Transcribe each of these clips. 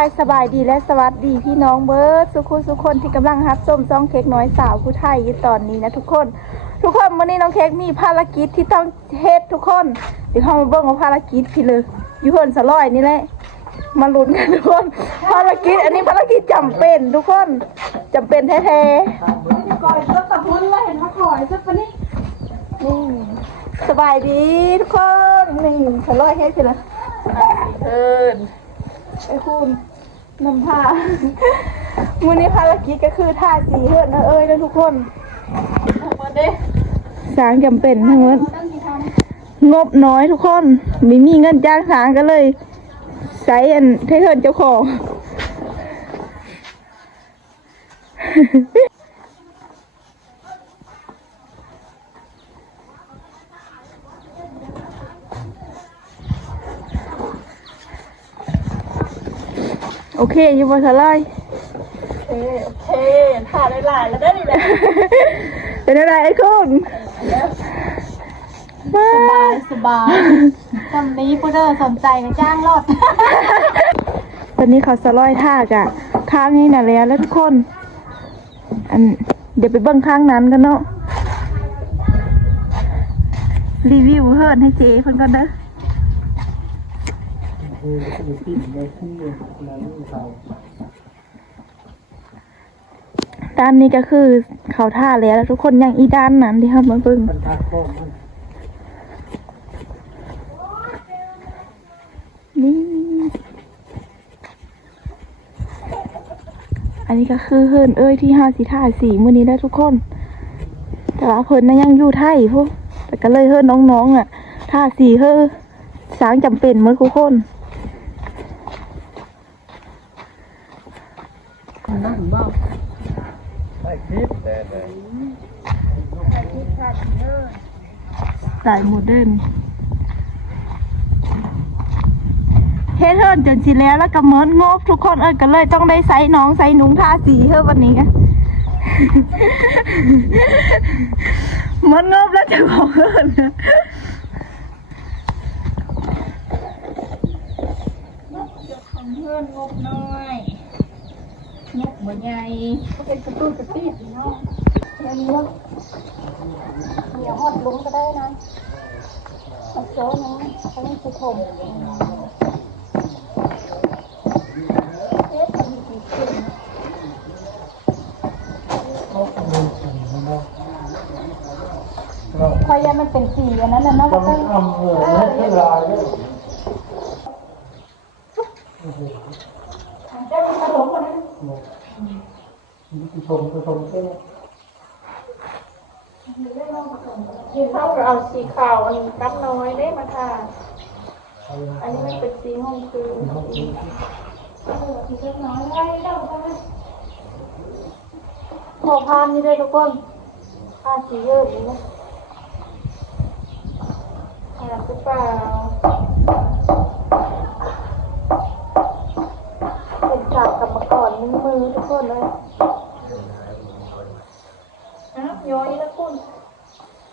ายสบายดีและสวัสดีพี่น้องเบิร์ดสุขุสุกคนที่กำลังฮับส้มซองเค้กน้อยสาวผู้ไทยอยู่ตอนนี้นะทุกคน ทุกคนวันนี้น้องเค้กมีภารกิจที่ต้องเฮ็ดทุกคนเดี๋ยวเข้ามาเบิ่งว่าภารกิจพี่เลยอยู่เพิ่นสลอยนี่แหละมาลุ้นกันทุกคนภารกิจอันนี้ภารกิจจำเป็นทุกคนจำเป็นแท้ๆก่อนจะตะพุนเลยเห็นมาก่อยสักปะนี่นี่สบายดีทุกคนนี่สลอยเฮ็ดสิละเอินไอ้คุณ นำผ้ามือนี้ภารกิจก็คือท่าสีเฮิร์นะเอ้ยนะทุกคนสางจำเป็นทั้งนั้นงบน้อยทุกคนไม่มีเงินจ้างสางก็เลยใส่อันเทเทินเจ้าของ โอเคอยู่บนสลายโอเคโอเคถ่ายหลายๆแล้วได้ดีเลยเป็นอะไรไอ้คุณมาสบายสบายจำนี้พูดเดอร์สนใจนะจ้างรถตอนนี้เขาสลอยท่ากะข้างนี้น่ะแล้วแล้วทุกคน อันเดี๋ยวไปเบิ้งข้างนั้นกันเนาะรีวิวเฮิร์นให้เจ๊เพิ่นก่อนเด้อ ด้านนี้ก็คือเขาท่าแล้วแล้วทุกคนยังอีด้านนั้นที่เขามาเบิ้งนี่ อันนี้ก็คือเฮิรนเอ้ยที่ห้าสีท่าสีมือนี้ได้ทุกคน แต่ว่าเพิ่นน่ะยังอยู่ไทยพวกแต่ก็เลยเฮิรนน้องๆอะท่าสีเฮอสางจำเป็นเมือทุกคน นั่งบ้าใช่คลิปแต่แต่สายโมเดิร์นเฮ็ดเฮิรนจนสิแล้วแล้วก็เมือนงบทุกคนเอ้ยก็เลยต้องได้ใส่น้องใส่หนุงทาสีเฮอวันนี้ไงเมือนงบแล้วจะของเฮิรนเพื่อนงบน้อย งบเหมือนไงก็เป็นกระตุ้นกระติดเนาะเดี๋ยวนี้เดี๋ยวหอดลุงก็ได้นะเอาโซ่นะเขาต้องสิผมพอยามันเป็นสีอันนั้นนะเนาะก็ก็ไม่ต้องทำเออไม่ลายด้วย จะมีขนมคนนั้น มีผู้ ชมผู้ชมใช่ไหมกินเท่ากับเอาสีขาวอันนี้กับน้อยได้มาทาอันนี้มันเป็นสีห้องคือเออสีเล็กน้อยได้ได้ได้หอพานนี่ด้ทุกคนพาสีเยอะดีนะหาหรือเปล่าเป็นสาวกรรมกรนิ้วมือทุกคนเลย ย้อยนะคุณ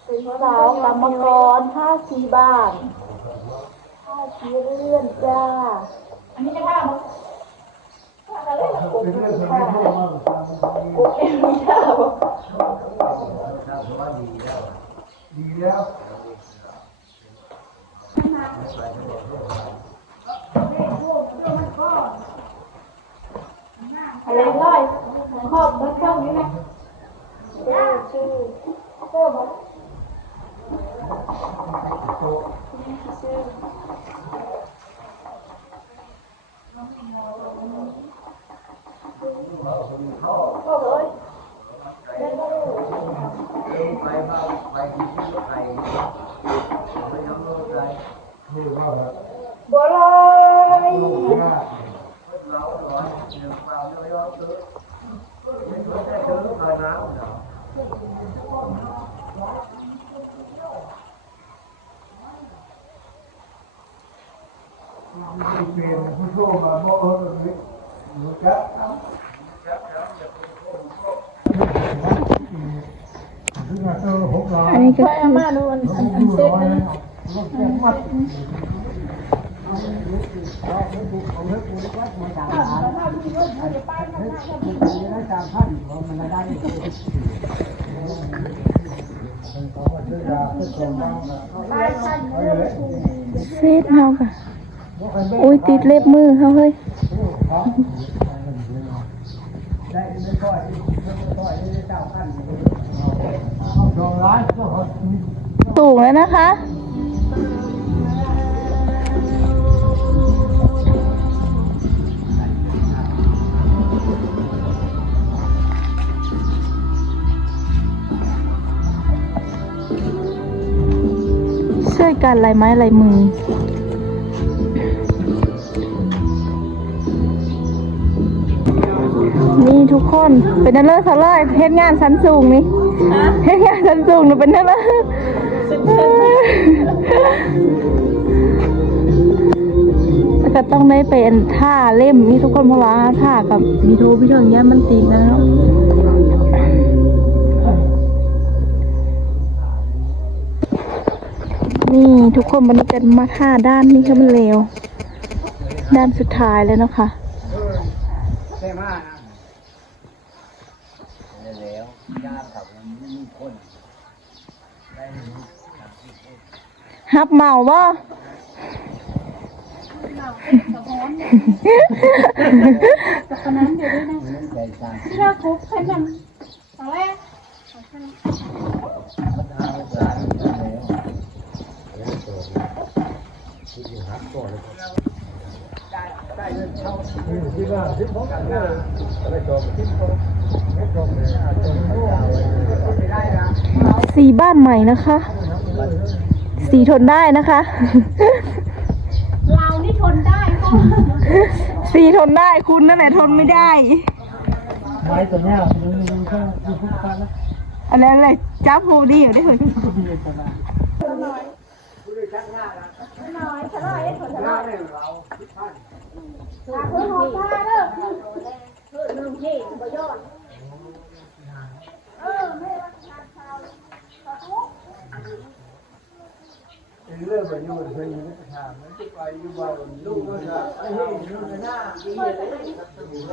เป็นสาวกรรมกรห้าสีบาทห้าสีเลื่อนจ้า อันนี้จะท่ามั้งเป็นเรื่องที่ไม่พูดมากเอ็มไม่ได้หรอดีแล้ว อะไรง่าย ขอบมันช่อง นี้ไหมเออชื่อ เสื้อมันชื่อนี่ว่าแบบบัวลอยหน้าผู้เป็นผู้โชคมาโม่เออนี่รู้จักถึงมาเจอหกร้อยอันนี้ก็ไปคืออาม่าดูอันอันอันเซ็ตนะรถแก้มัดอเซตเฮาค่ะอุ้ยติดเล็บมือเฮาเฮ้ยสูงแล้วนะคะ กันลายไม้ลายมือ นี่ทุกคนเป็นนั่นเลยเขาเลยเฮ็ดงานชั้นสูงนี่เฮ็ดงานชั้นสูงนี่เป็นนั่นเลยแล้วก็ต้องได้เป็นท่าเล่มนี่ทุกคนเพราะว่าท่ากับมีโทพี่เถิงเนี้ยมันติดนะครับ ทุกคนมันจะมาท่าด้านนี้ค่ะมันเร็วด้านสุดท้ายแล้วเนาะคะฮับเมาบ่ตอนนั้นเดี๋ยวด้วยนะที่เราคุกแค่นั้นตอนแรก สีบ้านใหม่นะคะ สีทนได้นะคะ เรานี่ทนได้ก็สีทนได้คุณนั่นแหละทนไม่ได้ไม้ตัวเนี้ยมันมันก็ดูพุกพันนะอะไรอะไรจับโฮดีอยู่ได้เหรอ เรื่องแบบนี้มันเคยมีปัญหามันจะไปอยู่บ้านลูกมันจะไอ้เฮ้ยลูกมันหน้าดีเล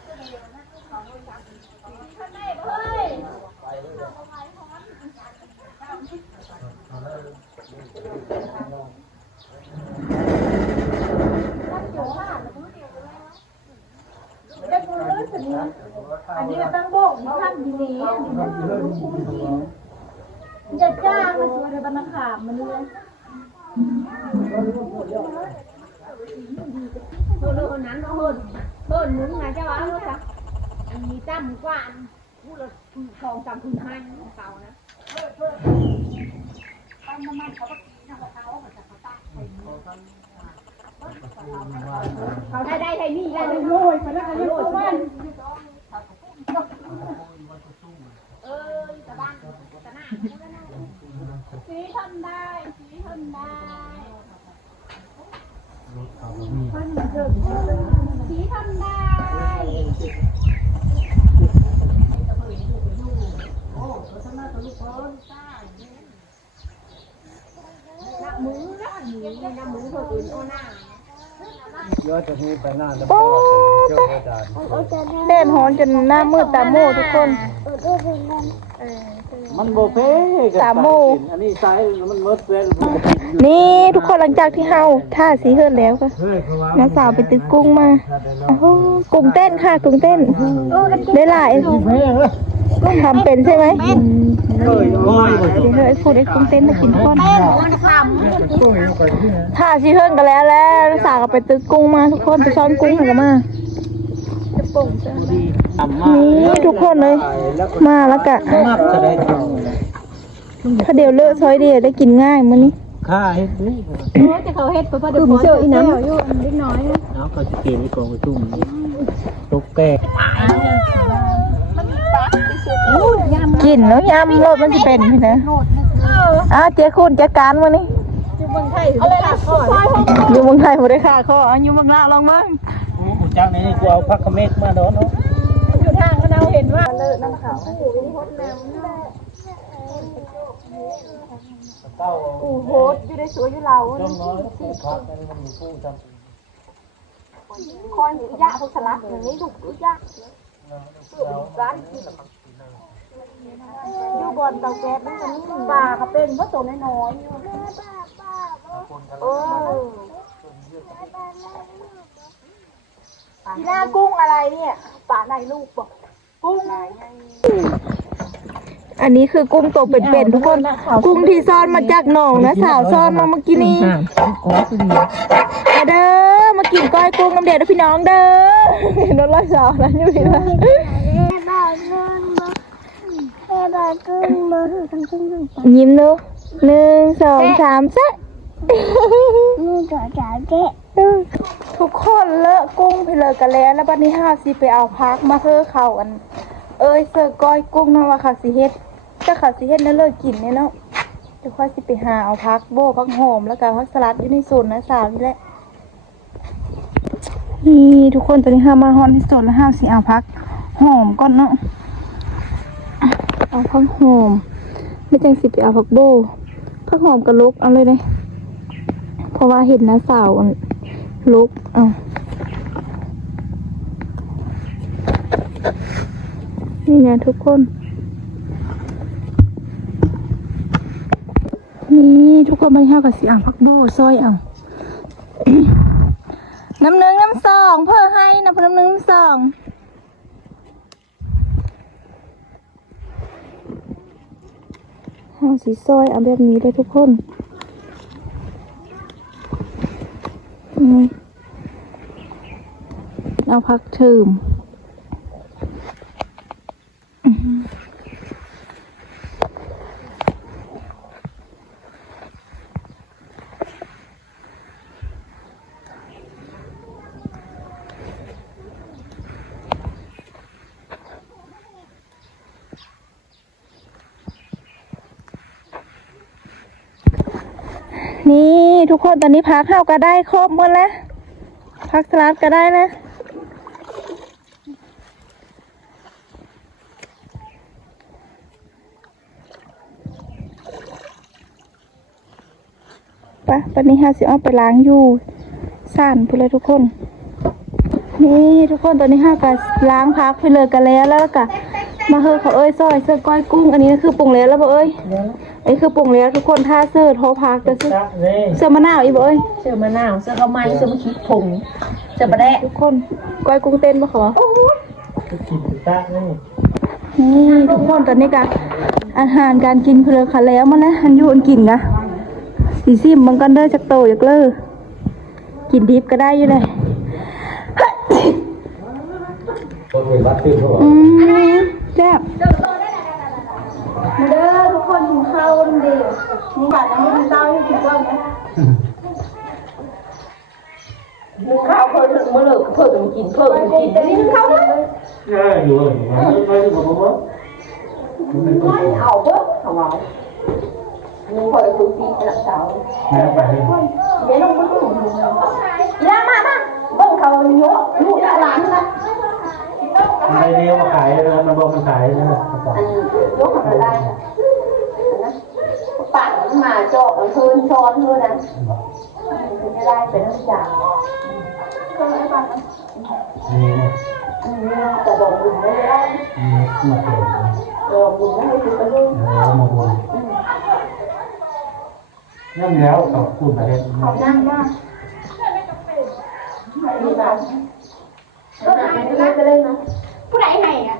อันนี้เราต้องโบกท่านดีนี้จะจ้างมาช่วยในบรรณาขามมันเลยโหดนนั้นโหด โหดมึงนะเจ้าว่าลูกจ้ะอันนี้จ้ำกว่าพูดละทองจำคุณให้เก่านะเขาได้ได้ไทยนี่ได้เลยโรยไปแล้วกันโรยบ้านเออตะบ้านตะหน้าสีทำได้สีทำได้ สีทำได้นักมือนักมือนักมือคนอื่นโอ้หน้า ย้อนจากนี้ไปหน้าแล้วก็เจ้าอาจารย์แดดฮ้อนจนหน้ามืดตาโม่ทุกคน มันโบเพ่สามโมงอันนี้ใช้มันเมิดเฟ้นนี่ทุกคนหลังจากที่เฮาท่าสีเฮิร์นแล้วก็เฮ้ยคือว่าน้าสาวไปตึกกุ้งมาโอ้โหกุ้งเต้นค่ะกุ้งเต้นได้หลายเพ่เลยทำเป็นใช่ไหม เฮ้ยร้อยเดี๋ยวให้พูดให้กุ้งเต้นมากินก่อนตู้าสีเฮิร์นกันแล้วแล้วน้าสาวก็ไปตึกกุ้งมาทุกคนไปซ้อนกุ้งกันมานี่ทุกคนเลย มาแล้วกะกะถ้าเดี๋ยวเลอะซอยเดียวได้กินง่ายมื้อนี้ค่าเฮ็ดนี่โอ้แต่เขาเฮ็ดไปพอเดี๋ยวเจออีน้ำอยู่เล็กน้อยนะเนาจะเกณฑ์ในกองจุ่มนี่ตกแก่ กินแล้วยำรสมันจะเป็นพี่นะอ้าวเจ๊คุณจัดการมื้อนี้อะไรล่ะซอยห้องอยู่เมืองไทยบ่ได้ค่าข้ออะอยู่เมืองลาวลองเบิ่งกูจักในนี่กูเอาพักเขมกมาโดนเนาะอยู่ทางก็เราเห็นว่าเลอะน้ำขาวเต้าอูโฮสอยู่ได้สวยอยู่เราจ้องน้อยปลูกพักอันนี้มันมีผู้จำคอยอยู่ยะพวกสลัดอย่างนี้ถูกรู้ยะร้าน อยู่บอนเตาแก๊สนั่นมันนี่ปลาก็เป็นเพราะตัวน้อยๆอยู่เออทีหน้ากุ้งอะไรเนี่ยปลาในลูกบอกกุ้งอันนี้คือกุ้งตัวเป็นๆทุกคน กุ้งที่ซ่อนมาจากหนองนะสาวซ่อนมาเมื่อกี้นี้มาเด้อมากินก้อยกุ้งน้ำเด็ดนะพี่น้องเด้อนรอยสาวนั้นอยู่พี่นะยิ้มเนอะหนึ่งสองสามเซะทุกคนเลอะกุ้งไปเลยกันแล้ว แล้วบัดนี้ห้าสิไปเอาพักมาเพื่อเขาอัน เอ้ยเสิร์ก้อยกุ้งเนาะว่าขาสิเฮ็ดถ้าขาสิเฮ็ดนั่นเลยกินเนี่ยเนาะเดี๋ยวค่อยสิไปหาเอาพักโบพักหอมแล้วก็พักสลัดอยู่ในส่วนนะสาวนี่แหละนี่ทุกคนตอนนี้ห้ามาฮอนที่สุดแล้วห้าสิเอาพักหอมก่อนเนาะ เอาพักหอมไม่จังสิไปเอาพักโบพักหอมกับลุกเอาเลยเลยเพราะว่าเห็นนะสาวลุกเอานี่นะทุกคน นี่ทุกคนมาห้ากับสีอ่างพักโบซอยเอาน้ำหนึ่งน้ำสองเพื่อให้นะพน้ำหนึ่งน้ำสอง ห้าสีซอยเอาแบบนี้เลยทุกคนเอาพักเทิม ทุกคนตอนนี้พักข้าวก็ได้ครบหมดแล้วพักสลัดก็ได้นะไปตอนนี้ฮาสิเอาไปล้างอยู่ซ่นไปเลยทุกคน นี่ทุกคนตอนนี้ห้าก็ล้างพักไปเลยกันแล้วแล้วก็มาเฮอเขาเอ้ยซอยเสื้อก้อยกุ้ง อันนี้คือปรุงแล้วแล้วบ่เอ้ย ไอ้คือปรุงแล้วทุกคนถ้าเสื้อโทรพักจะซื้อจักเลยเสื้อมะนาวอีบ่เอ้ยเสือมะนาวเสือข้าวไม้เสือมะขิดผงเสือปลาแดะทุกคนก้อยกุ้งเต้นมาขอกินจักเลยนี่ทุกคนตอนนี้ก็อาหารการกินเพลือขาแล้วมาแล้วอันอยูอันกินกะสีซิมมันก็เด้อจากโตจากเลอกินดิบก็ได้อยู่เลยคนเป็นวัดตื้นเขาบอกอืมแซ่บ มาเด้อทุกคนกินข้าวกันดียวนี่ค่ะน้ำมันเต้าให้กินก่อนนะนึกข้าวเพิ่มถึงเมื่อเลิกเพิ่มกินเพิ่มกินแต่นี่นึกข้าวเลยเอออยู่เลยมันไม่ได้บอกว่าเอาเพิ่มเอาเอามึงคอยคุยปีหลังเสาแม่ไปเลยเดี๋ยวลงมาดูย่ามามาเบิ่งเขาเยอะลูกหลานนะ ไม่เลี้ยวมาขายนะมันบอกมันขายนะอันยกของเราได้นะปั่นมาจอกเพื่นช้อนเพื่นนะจะได้เป็นน้ำจ่าก็ได้ปั่นนะนี่อันนี้แต่ดอกบุญไม่ได้มาเก็บดอกบุญไม่ได้ดูไปเลยแล้วมาบนย่ำแล้วกับคุณประเทศขอบนั่งมากนี่แบบก็ ได้ไม่ได้จะเล่นนะผู้ใดให้อะ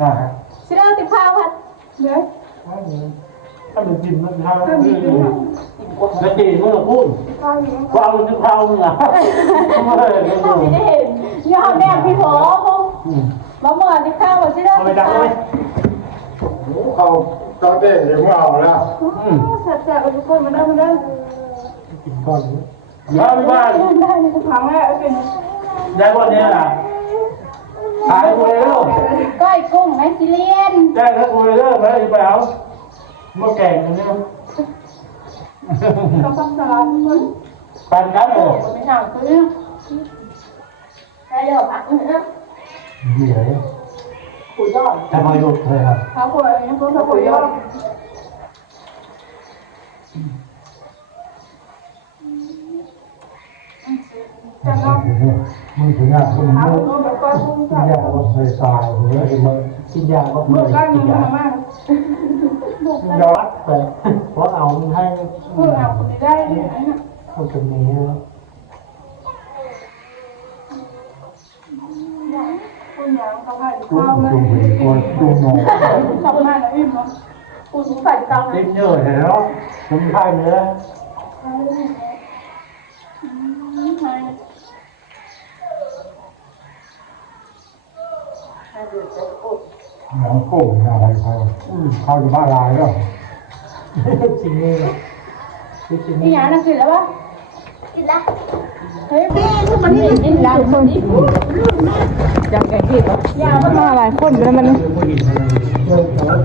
น่าฮะสิเด้อติดข้าวค่ะเดี๋ยวถ้ามันกินมันข้าวแล้วจีมันก็พูดว้าวมันข้าวมึงอะไม่ได้ไม่ได้เห็นยอมแม่พี่โผอืมาเมื่อที่ข้าวมาสิเด้อเอาไดักเอาไปเขาตอนเต้นเดี๋ยวเอาแล้วอืมแซ่บทุกคนมาเด้อมาเด้กินก่อนบ้านบ้านได้ในทุกครั้งแล้วเป็น ได้วันนี้ล่ะขายกูเลยลูกก้อยกุ้งไอซิเลียน ได้แล้วกูเลยเลิกแล้วไปเอาเมื่อแก่งตรงนี้กับผักสลัดมันปันกันเลยไม่ถามคือใครเดี๋ยวผักเนื้อเดี๋ยวขุยยอดจะมาหยุดเลยครับข้าวขุยอะไรเนี่ยข้าวขุยยอด มึงถึงอะมึงข้าวมึงขุยแบบก้อยกุ้งกินยาก็เคยตายเหมือนมึงกินยาก็เมื่เมื่ออยกันกิมันนยาทำมากยอดแต่เพราะเอาให้เมื่อเอาคนได้เนี่ยเขาจะมีแล้วคุณยังเขาให้ตุ้ข้าวมเลยตุ้มตุ้มตุ้มนอนทำมากนะอิ่มเนาะคุณใส่ตังค์ติดเยอะเห็นแล้วมันค่ายเนื้อ หนังโก้งอะไรเขาเข้าอยู่บ้านลายแล้วจริงเลยจริงนี่ยังนั่นคือแล้วปะกินละเฮ้ยพี่ทุกมันนี่กินแล้วคนนี้อยากแกงเห็ดปะยาวมาหลายคนแล้วมันเลิกแล้ว